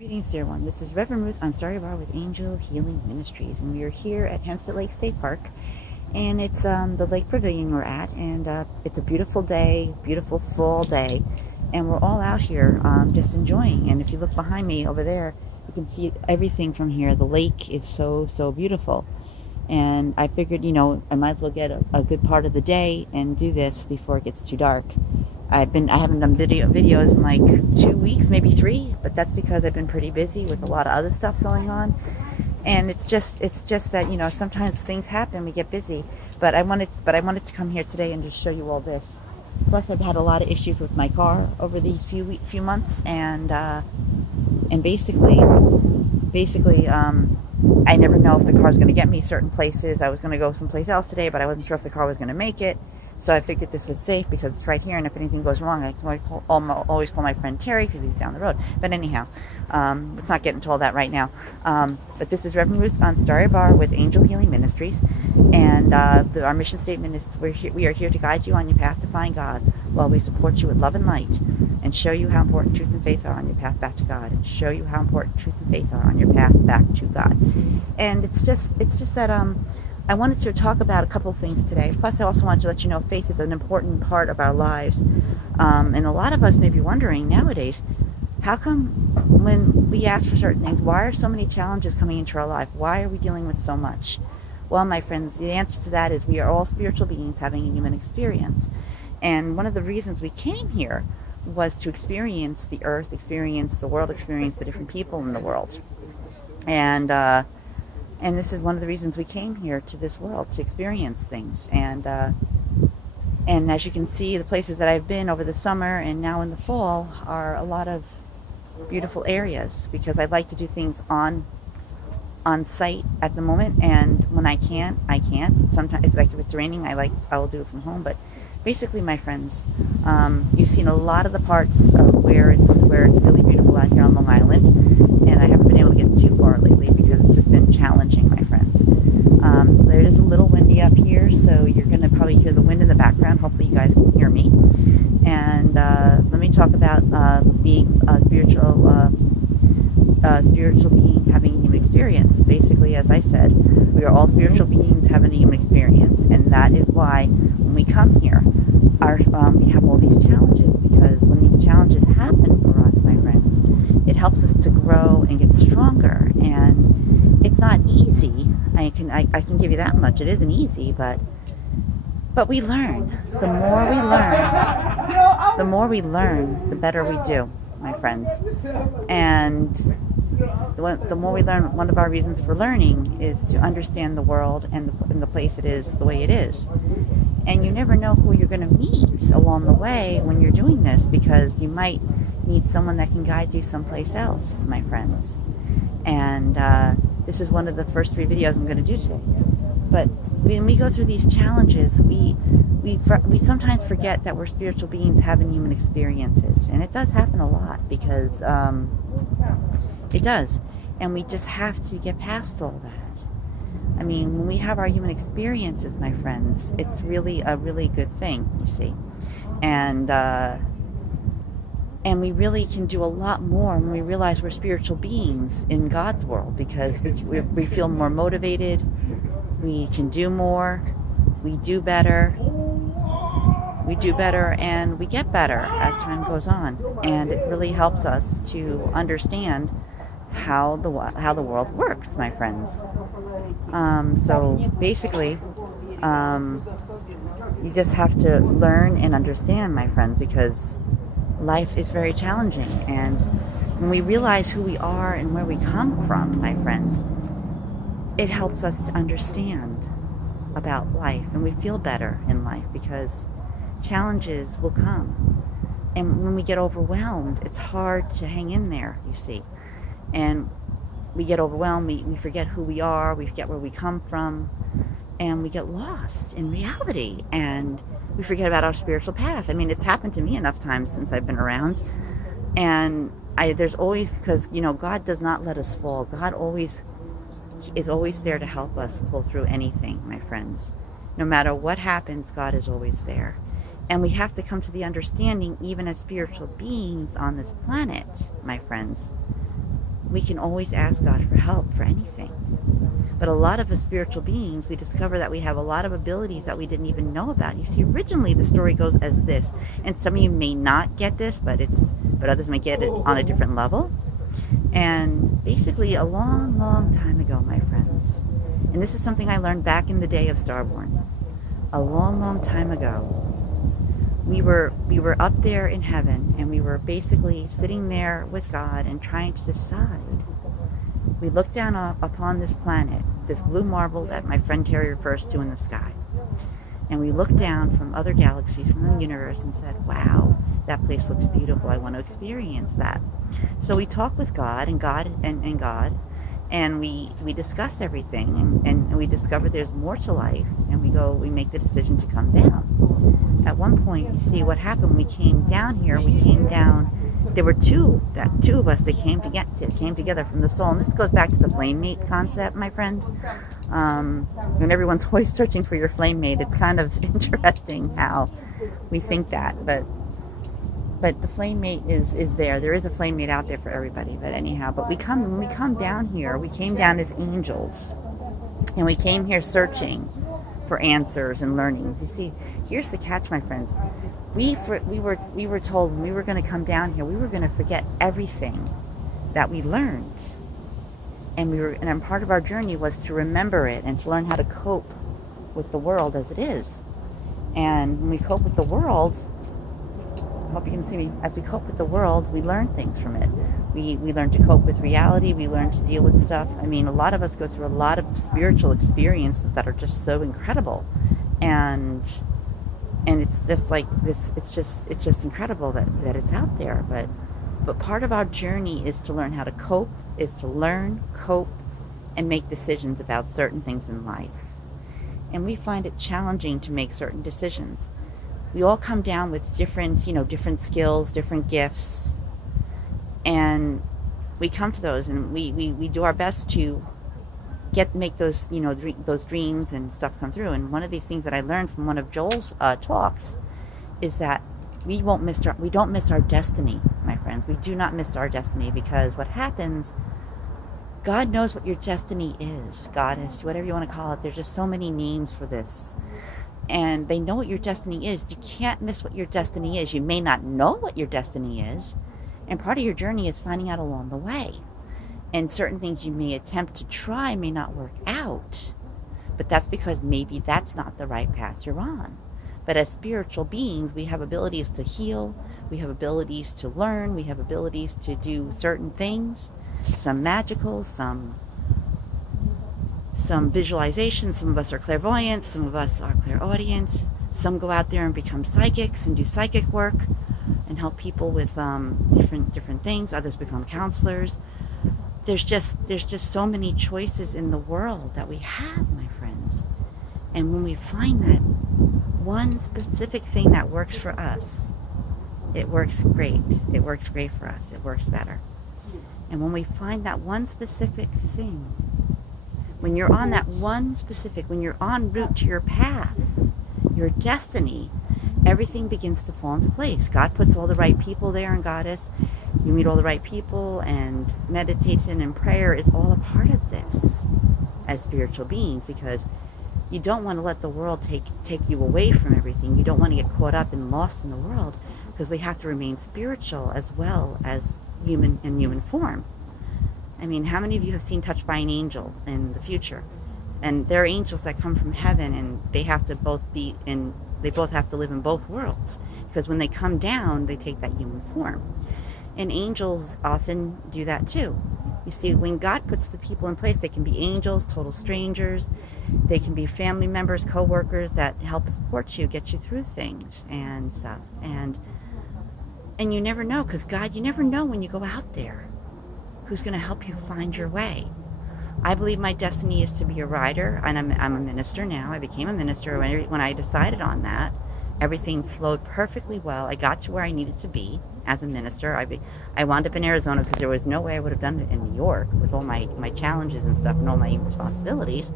Greetings, dear one. This is Reverend Ruth on Starry Bar with Angel Healing Ministries, and we are here at Hempstead Lake State Park, and it's the Lake Pavilion we're at, and it's a beautiful day, beautiful fall day, and we're all out here just enjoying. And if you look behind me over there, you can see everything from here. The lake is so beautiful, and I figured, I might as well get a good part of the day and do this before it gets too dark. I haven't done videos in like 2 weeks, maybe 3, but that's because I've been pretty busy with a lot of other stuff going on. And it's just that, sometimes things happen, we get busy. But I wanted to come here today and just show you all this. Plus, I've had a lot of issues with my car over these few months, and basically, I never know if the car's going to get me certain places. I was going to go someplace else today, but I wasn't sure if the car was going to make it. So I figured this was safe because it's right here, and if anything goes wrong, I can always call my friend Terry because he's down the road. But anyhow, let's not get into all that right now. But this is Reverend Ruth on Starry Bar with Angel Healing Ministries, and our mission statement is we are here to guide you on your path to find God, while we support you with love and light, and show you how important truth and faith are on your path back to God, and show you how important truth and faith are on your path back to God. And it's just that I wanted to talk about a couple of things today. Plus, I also wanted to let you know faith is an important part of our lives. And a lot of us may be wondering nowadays, how come when we ask for certain things, why are so many challenges coming into our life? Why are we dealing with so much? Well, my friends, the answer to that is we are all spiritual beings having a human experience. And one of the reasons we came here was to experience the earth, experience the world, experience the different people in the world. And this is one of the reasons we came here to this world, to experience things. And as you can see, the places that I've been over the summer and now in the fall are a lot of beautiful areas, because I like to do things on site at the moment. And when I can't. Sometimes, if it's raining, I will do it from home. But basically, my friends, you've seen a lot of the parts of where it's really beautiful out here on Long Island. And I haven't been able to get too far lately because it's just been challenging, my friends. It is a little windy up here, so you're going to probably hear the wind in the background. Hopefully you guys can hear me. And let me talk about being a spiritual being having a human experience. Basically, as I said, we are all spiritual beings having a human experience, and that is why when we come here, we have all these challenges, because when these challenges happen for us, my friends, it helps us to grow and get stronger. And it's not easy. I can give you that much. It isn't easy, but we learn. The more we learn, the better we do, my friends. And the more we learn, one of our reasons for learning is to understand the world and the place it is the way it is. And you never know who you're going to meet along the way when you're doing this, because you might need someone that can guide you someplace else, my friends. And this is one of the first 3 videos I'm going to do today. But when we go through these challenges, we sometimes forget that we're spiritual beings having human experiences. And it does happen a lot, because it does. And we just have to get past all that. I mean, when we have our human experiences, my friends, it's really a really good thing, you see. And we really can do a lot more when we realize we're spiritual beings in God's world, because we feel more motivated, we can do more, we do better, and we get better as time goes on. And it really helps us to understand how the world works, my friends. So basically, you just have to learn and understand, my friends, because life is very challenging. And when we realize who we are and where we come from, my friends, it helps us to understand about life, and we feel better in life, because challenges will come. And when we get overwhelmed, it's hard to hang in there, you see. And we get overwhelmed, we forget who we are, we forget where we come from, and we get lost in reality, and we forget about our spiritual path. I mean, it's happened to me enough times since I've been around, and there's always, because, God does not let us fall. God is always there to help us pull through anything, my friends. No matter what happens, God is always there. And we have to come to the understanding, even as spiritual beings on this planet, my friends, we can always ask God for help for anything. But a lot of us spiritual beings, we discover that we have a lot of abilities that we didn't even know about. You see, originally the story goes as this, and some of you may not get this, but others may get it on a different level. And basically, a long, long time ago, my friends, and this is something I learned back in the day of Starborn, a long, long time ago, we were up there in heaven, and we were basically sitting there with God and trying to decide. We looked down upon this planet, this blue marble that my friend Terry refers to in the sky. And we looked down from other galaxies, from the universe, and said, wow, that place looks beautiful. I want to experience that. So we talked with God and God, and we discuss everything, and we discover there's more to life, and we make the decision to come down. At one point, you see what happened, we came down here, there were two of us that came together from the soul, and this goes back to the flame mate concept, my friends. When everyone's always searching for your flame mate, it's kind of interesting how we think that, but the flame mate is there is a flame mate out there for everybody. But anyhow, when we come down here, we came down as angels, and we came here searching for answers and learning. You see, here's the catch, my friends. We were told when we were going to come down here, we were going to forget everything that we learned, and part of our journey was to remember it and to learn how to cope with the world as it is. And when we cope with the world, I hope you can see me. As we cope with the world, we learn things from it. We learn to cope with reality. We learn to deal with stuff. I mean, a lot of us go through a lot of spiritual experiences that are just so incredible, and it's just like this. It's just incredible that it's out there. But part of our journey is to learn how to cope, is to learn, cope, and make decisions about certain things in life. And we find it challenging to make certain decisions. We all come down with different skills, different gifts, and we come to those, and we do our best to make those those dreams and stuff come through. And one of these things that I learned from one of Joel's talks is that we don't miss our destiny, my friends. We do not miss our destiny, because what happens, God knows what your destiny is. Goddess, whatever you want to call it. There's just so many names for this. And they know what your destiny is. You can't miss what your destiny is. You may not know what your destiny is. And part of your journey is finding out along the way. And certain things you may attempt to try may not work out. But that's because maybe that's not the right path you're on. But as spiritual beings, we have abilities to heal. We have abilities to learn. We have abilities to do certain things. Some magical, some visualization. Some of us are clairvoyants, some of us are clairaudience. Some go out there and become psychics and do psychic work and help people with different things. Others become counselors. There's just so many choices in the world that we have, my friends. And when we find that one specific thing that works for us, it works great. It works great for us. It works better. And when we find that one specific thing, when you're on when you're en route to your path, your destiny, everything begins to fall into place. God puts all the right people there, and Goddess, you meet all the right people, and meditation and prayer is all a part of this as spiritual beings, because you don't want to let the world take you away from everything. You don't want to get caught up and lost in the world, because we have to remain spiritual as well as human form. I mean, how many of you have seen Touched by an Angel in the future? And there are angels that come from heaven, and they have to both have to live in both worlds, because when they come down, they take that human form. And angels often do that too. You see, when God puts the people in place, they can be angels, total strangers. They can be family members, co-workers that help support you, get you through things and stuff. And you never know, because God, you never know when you go out there who's going to help you find your way. I believe my destiny is to be a writer, and I'm a minister now. I became a minister when I decided on that. Everything flowed perfectly well. I got to where I needed to be as a minister. I wound up in Arizona because there was no way I would have done it in New York with all my challenges and stuff and all my responsibilities.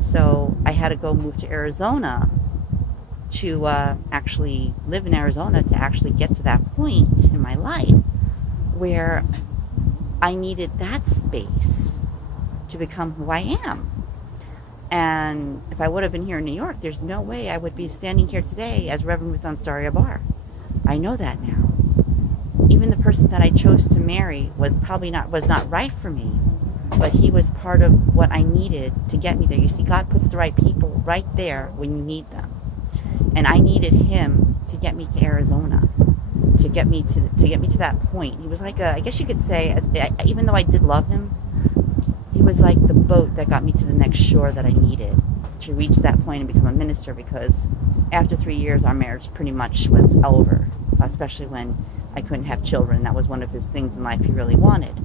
So I had to go move to Arizona to actually live in Arizona, to actually get to that point in my life where I needed that space to become who I am. And if I would have been here in New York, there's no way I would be standing here today as Reverend Ruth Ansaria Bar. I know that now. Even the person that I chose to marry was not right for me, but he was part of what I needed to get me there. You see, God puts the right people right there when you need them. And I needed him to get me to Arizona, to get me to that point. He was like I guess you could say, even though I did love him, he was like the boat that got me to the next shore that I needed to reach that point and become a minister, because after 3 years, our marriage pretty much was over, especially when I couldn't have children. That was one of his things in life he really wanted.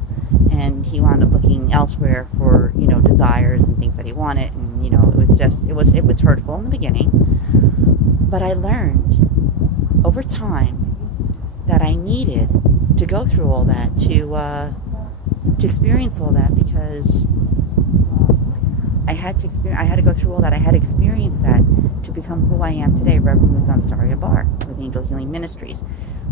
And he wound up looking elsewhere for, desires and things that he wanted. And, it was hurtful in the beginning. But I learned over time that I needed to go through all that, to experience all that, because I had to go through all that. I had to experience that to become who I am today, Reverend Ruth Ansaria Bar with Angel Healing Ministries.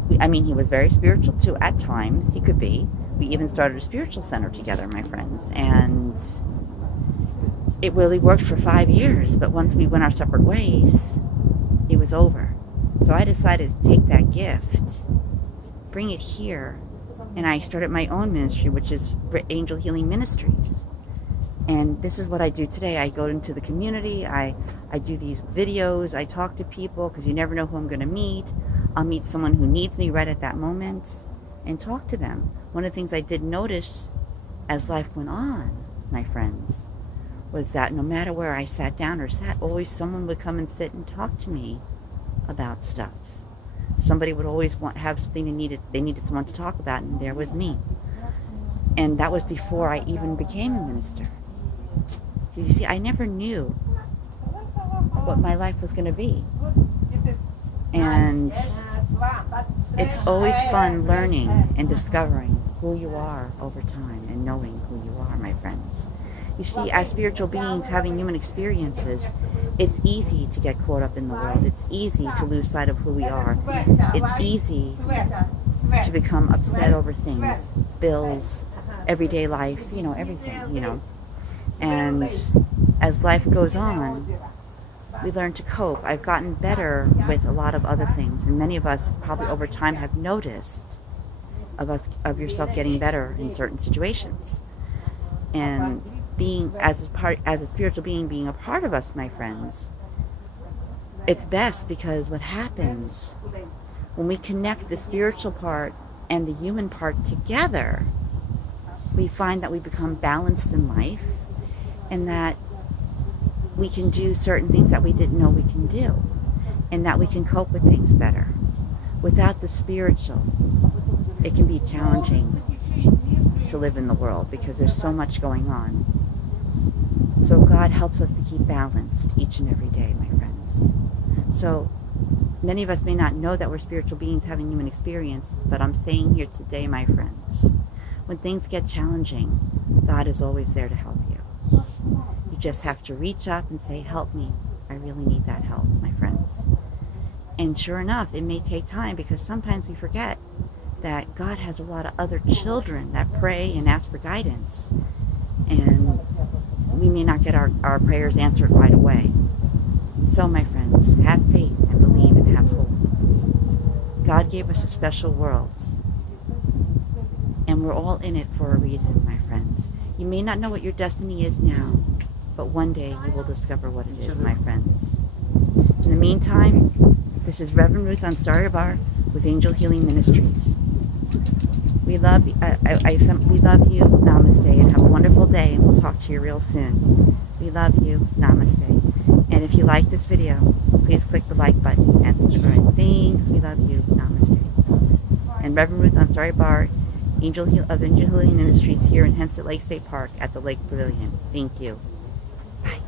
He was very spiritual too at times. He could be. We even started a spiritual center together, my friends, and it really worked for 5 years. But once we went our separate ways, it was over. So I decided to take that gift, bring it here, and I started my own ministry, which is Angel Healing Ministries. And this is what I do today. I go into the community, I do these videos, I talk to people, because you never know who I'm going to meet. I'll meet someone who needs me right at that moment and talk to them. One of the things I did notice as life went on, my friends, was that no matter where I sat down or sat, always someone would come and sit and talk to me about stuff. Somebody would always have something they needed someone to talk about, and there was me. And that was before I even became a minister. You see, I never knew what my life was going to be. And it's always fun learning and discovering who you are over time and knowing who you are, my friends. You see, as spiritual beings having human experiences, it's easy to get caught up in the world. It's easy to lose sight of who we are. It's easy to become upset over things, bills, everyday life, everything, And as life goes on, we learn to cope. I've gotten better with a lot of other things, and many of us probably over time have noticed of yourself getting better in certain situations. And being as a spiritual being, being a part of us, my friends, it's best, because what happens when we connect the spiritual part and the human part together, we find that we become balanced in life, and that we can do certain things that we didn't know we can do, and that we can cope with things better. Without the spiritual, it can be challenging to live in the world, because there's so much going on. So God helps us to keep balanced each and every day, my friends. So many of us may not know that we're spiritual beings having human experiences, but I'm saying here today, my friends, when things get challenging, God is always there to help you. You just have to reach up and say, help me. I really need that help, my friends. And sure enough, it may take time, because sometimes we forget that God has a lot of other children that pray and ask for guidance. And we may not get our prayers answered right away. So, my friends, have faith and believe and have hope. God gave us a special world, and we're all in it for a reason, my friends. You may not know what your destiny is now, but one day you will discover what it is, my friends. In the meantime, this is Reverend Ruth Ansaria Bar with Angel Healing Ministries. We love you. We love you. Namaste, and have a wonderful day, and we'll talk to you real soon. We love you. Namaste. And if you like this video, please click the like button and subscribe. Thanks. We love you. Namaste. And Reverend Ruth Ansaria Bar, Angel Healing Ministries, here in Hempstead Lake State Park at the Lake Pavilion. Thank you. Bye.